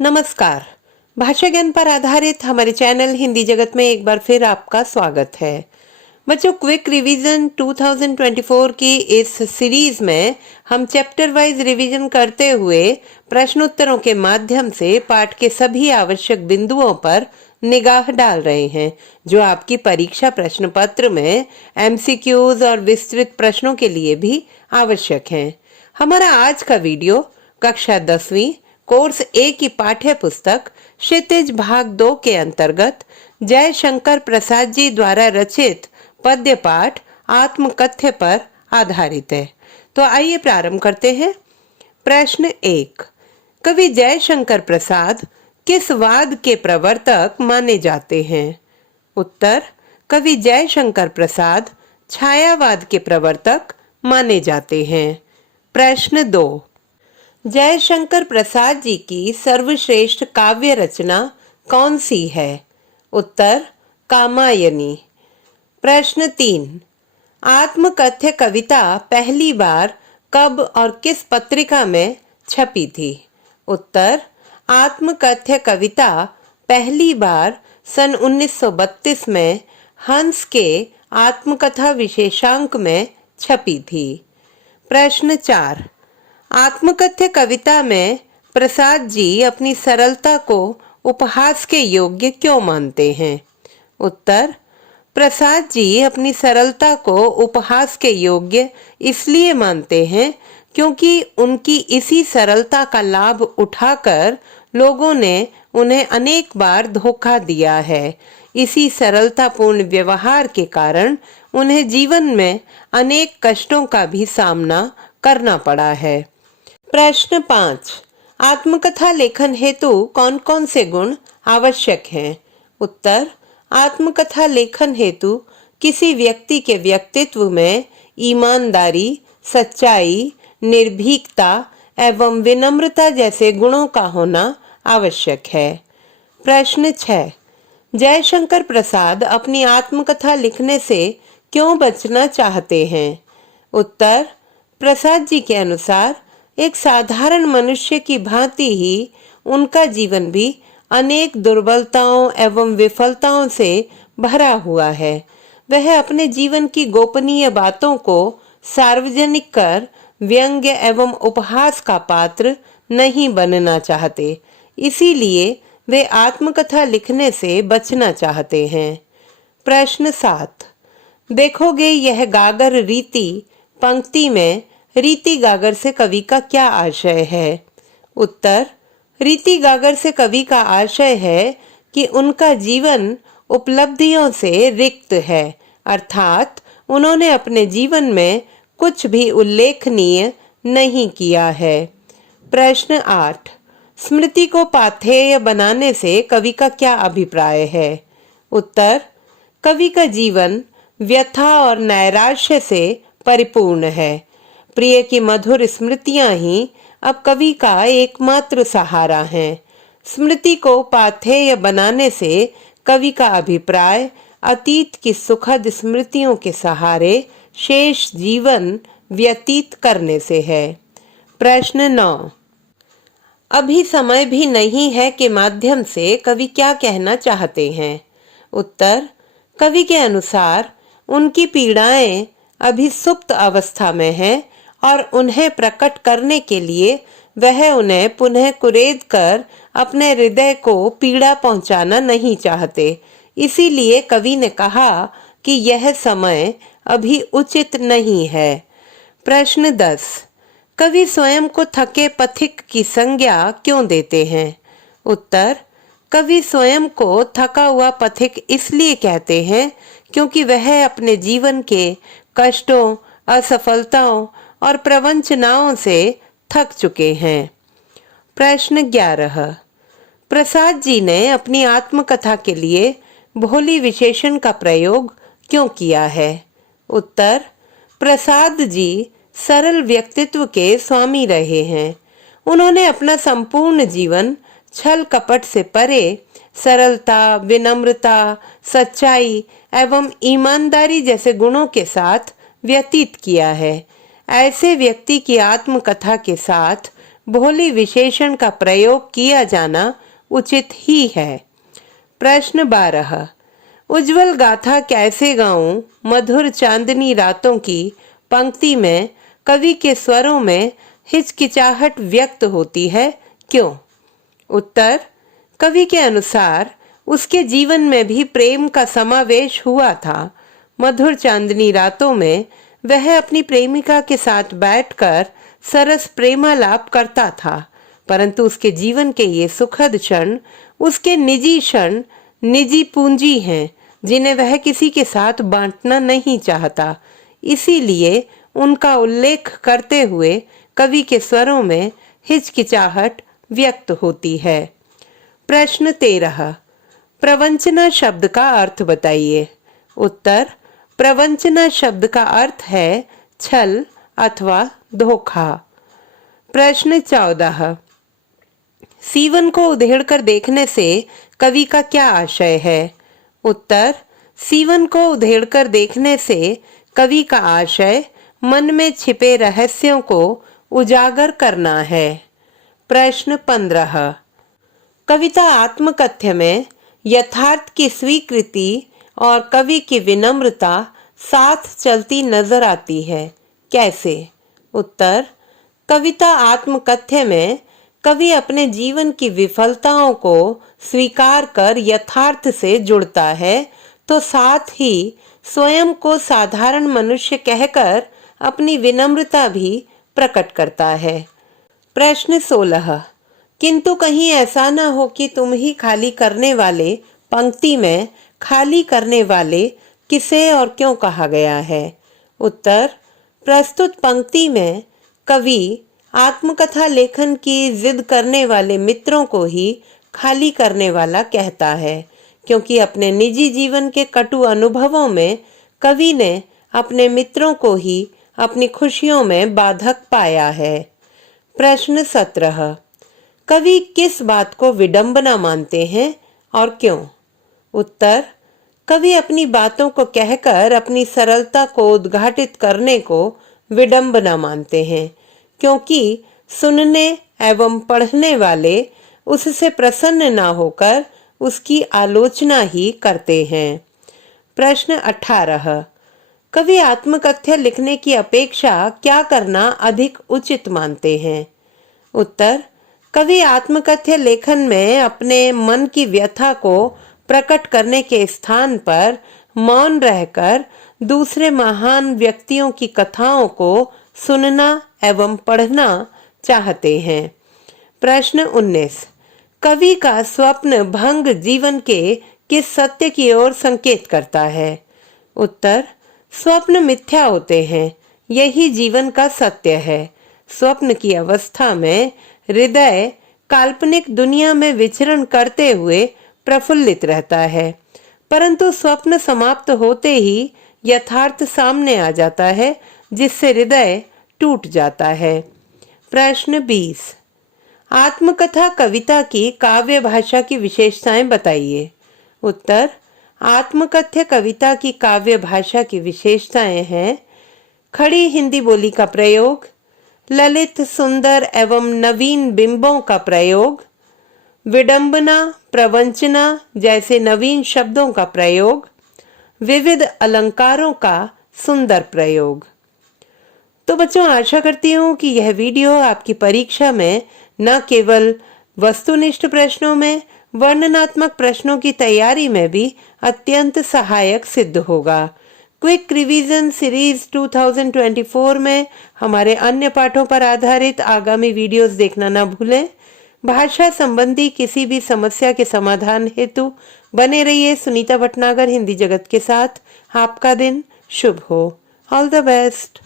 नमस्कार। भाषा ज्ञान पर आधारित हमारे चैनल हिंदी जगत में एक बार फिर आपका स्वागत है। बच्चों, क्विक रिवीजन 2024 की इस सीरीज में हम चैप्टर वाइज रिवीजन करते हुए प्रश्नोत्तरों के माध्यम से पाठ के सभी आवश्यक बिंदुओं पर निगाह डाल रहे हैं, जो आपकी परीक्षा प्रश्न पत्र में एमसीक्यूज और विस्तृत प्रश्नों के लिए भी आवश्यक हैं। हमारा आज का वीडियो कक्षा 10वीं कोर्स ए की पाठ्य पुस्तक क्षितिज भाग 2 के अंतर्गत जयशंकर प्रसाद जी द्वारा रचित पद्य पाठ आत्मकथ्य पर आधारित है। तो आइए प्रारंभ करते हैं। प्रश्न 1। कवि जयशंकर प्रसाद किस वाद के प्रवर्तक माने जाते हैं? उत्तर: कवि जयशंकर प्रसाद छायावाद के प्रवर्तक माने जाते हैं। प्रश्न 2। जयशंकर प्रसाद जी की सर्वश्रेष्ठ काव्य रचना कौन सी है? उत्तर: कामायनी। प्रश्न 3। आत्मकथ्य कविता पहली बार कब और किस पत्रिका में छपी थी? उत्तर: आत्मकथ्य कविता पहली बार सन 1932 में हंस के आत्मकथा विशेषांक में छपी थी। प्रश्न 4। आत्मकथ्य कविता में प्रसाद जी अपनी सरलता को उपहास के योग्य क्यों मानते हैं? उत्तर: प्रसाद जी अपनी सरलता को उपहास के योग्य इसलिए मानते हैं क्योंकि उनकी इसी सरलता का लाभ उठाकर लोगों ने उन्हें अनेक बार धोखा दिया है। इसी सरलतापूर्ण व्यवहार के कारण उन्हें जीवन में अनेक कष्टों का भी सामना करना पड़ा है। प्रश्न 5। आत्मकथा लेखन हेतु कौन कौन से गुण आवश्यक हैं? उत्तर: आत्मकथा लेखन हेतु किसी व्यक्ति के व्यक्तित्व में ईमानदारी, सच्चाई, निर्भीकता एवं विनम्रता जैसे गुणों का होना आवश्यक है। प्रश्न 6। जयशंकर प्रसाद अपनी आत्मकथा लिखने से क्यों बचना चाहते हैं? उत्तर: प्रसाद जी के अनुसार एक साधारण मनुष्य की भांति ही उनका जीवन भी अनेक दुर्बलताओं एवं विफलताओं से भरा हुआ है। वह अपने जीवन की गोपनीय बातों को सार्वजनिक कर व्यंग्य एवं उपहास का पात्र नहीं बनना चाहते, इसीलिए वे आत्मकथा लिखने से बचना चाहते हैं। प्रश्न 7। देखोगे यह गागर रीति पंक्ति में रीति गागर से कवि का क्या आशय है? उत्तर: रीति गागर से कवि का आशय है कि उनका जीवन उपलब्धियों से रिक्त है, अर्थात उन्होंने अपने जीवन में कुछ भी उल्लेखनीय नहीं किया है। प्रश्न 8। स्मृति को पाथेय बनाने से कवि का क्या अभिप्राय है? उत्तर: कवि का जीवन व्यथा और नैराश्य से परिपूर्ण है। प्रिय की मधुर स्मृतियां ही अब कवि का एकमात्र सहारा हैं। स्मृति को पाथेय बनाने से कवि का अभिप्राय अतीत की सुखद स्मृतियों के सहारे शेष जीवन व्यतीत करने से है। प्रश्न 9। अभी समय भी नहीं है के माध्यम से कवि क्या कहना चाहते हैं? उत्तर: कवि के अनुसार उनकी पीड़ाएं अभी सुप्त अवस्था में हैं और उन्हें प्रकट करने के लिए वह उन्हें पुनः कुरेद कर अपने हृदय को पीड़ा पहुंचाना नहीं चाहते। इसीलिए कवि ने कहा कि यह समय अभी उचित नहीं है। प्रश्न 10। कवि स्वयं को थके पथिक की संज्ञा क्यों देते हैं? उत्तर: कवि स्वयं को थका हुआ पथिक इसलिए कहते हैं क्योंकि वह अपने जीवन के कष्टों, असफलताओं और प्रवंचनाओं से थक चुके हैं। प्रश्न 11। प्रसाद जी ने अपनी आत्मकथा के लिए भोली विशेषण का प्रयोग क्यों किया है? उत्तर: प्रसाद जी सरल व्यक्तित्व के स्वामी रहे हैं। उन्होंने अपना संपूर्ण जीवन छल कपट से परे सरलता, विनम्रता, सच्चाई एवं ईमानदारी जैसे गुणों के साथ व्यतीत किया है। ऐसे व्यक्ति की आत्मकथा के साथ भोली विशेषण का प्रयोग किया जाना उचित ही है। प्रश्न 12, उज्जवल गाथा कैसे गाऊं मधुर चांदनी रातों की पंक्ति में कवि के स्वरों में हिचकिचाहट व्यक्त होती है, क्यों? उत्तर, कवि के अनुसार उसके जीवन में भी प्रेम का समावेश हुआ था। मधुर चांदनी रातों में वह अपनी प्रेमिका के साथ बैठकर सरस प्रेमालाप करता था, परंतु उसके जीवन के ये सुखद क्षण उसके निजी क्षण, निजी पूंजी हैं, जिन्हें वह किसी के साथ बांटना नहीं चाहता। इसीलिए उनका उल्लेख करते हुए कवि के स्वरों में हिचकिचाहट व्यक्त होती है। प्रश्न 13, प्रवंचना शब्द का अर्थ बताइए। उत्तर, प्रवंचना शब्द का अर्थ है छल अथवा धोखा। प्रश्न 14, सीवन को उधेड़कर देखने से कवि का क्या आशय है? उत्तर, सीवन को उधेड़कर देखने से कवि का आशय मन में छिपे रहस्यों को उजागर करना है। प्रश्न 15, कविता आत्मकथ्य में यथार्थ की स्वीकृति और कवि की विनम्रता साथ चलती नजर आती है, कैसे? उत्तर, कविता आत्मकथ्य में कवि अपने जीवन की विफलताओं को स्वीकार कर यथार्थ से जुड़ता है, तो साथ ही स्वयं को साधारण मनुष्य कहकर अपनी विनम्रता भी प्रकट करता है। प्रश्न 16, किंतु कहीं ऐसा न हो कि तुम ही खाली करने वाले पंक्ति में खाली करने वाले किसे और क्यों कहा गया है? उत्तर, प्रस्तुत पंक्ति में कवि आत्मकथा लेखन की जिद करने वाले मित्रों को ही खाली करने वाला कहता है, क्योंकि अपने निजी जीवन के कटु अनुभवों में कवि ने अपने मित्रों को ही अपनी खुशियों में बाधक पाया है। प्रश्न 17, कवि किस बात को विडंबना मानते हैं और क्यों? उत्तर, कवि अपनी बातों को कहकर अपनी सरलता को उद्घाटित करने को विडंबना मानते हैं, क्योंकि सुनने एवं पढ़ने वाले उससे प्रसन्न ना होकर उसकी आलोचना ही करते हैं। प्रश्न 18, कवि आत्मकथ्य लिखने की अपेक्षा क्या करना अधिक उचित मानते हैं? उत्तर, कवि आत्मकथ्य लेखन में अपने मन की व्यथा को प्रकट करने के स्थान पर मौन रहकर दूसरे महान व्यक्तियों की कथाओं को सुनना एवं पढ़ना चाहते हैं। प्रश्न 19, कवि का स्वप्न भंग जीवन के किस सत्य की ओर संकेत करता है? उत्तर, स्वप्न मिथ्या होते हैं, यही जीवन का सत्य है। स्वप्न की अवस्था में हृदय काल्पनिक दुनिया में विचरण करते हुए प्रफुल्लित रहता है, परंतु स्वप्न समाप्त होते ही यथार्थ सामने आ जाता है, जिससे हृदय टूट जाता है। प्रश्न 20, आत्मकथा कविता की काव्य भाषा की विशेषताएं बताइए। उत्तर, आत्मकथ्य कविता की काव्य भाषा की विशेषताएं हैं खड़ी हिंदी बोली का प्रयोग, ललित सुंदर एवं नवीन बिंबों का प्रयोग, विडंबना प्रवंचना जैसे नवीन शब्दों का प्रयोग, विविध अलंकारों का सुंदर प्रयोग। तो बच्चों, आशा करती हूँ कि यह वीडियो आपकी परीक्षा में न केवल वस्तुनिष्ठ प्रश्नों में, वर्णनात्मक प्रश्नों की तैयारी में भी अत्यंत सहायक सिद्ध होगा। क्विक रिवीजन सीरीज 2024 में हमारे अन्य पाठों पर आधारित आगामी वीडियोस देखना न भूलें। भाषा संबंधी किसी भी समस्या के समाधान हेतु बने रहिए सुनीता भटनागर हिंदी जगत के साथ। आपका दिन शुभ हो। All the best.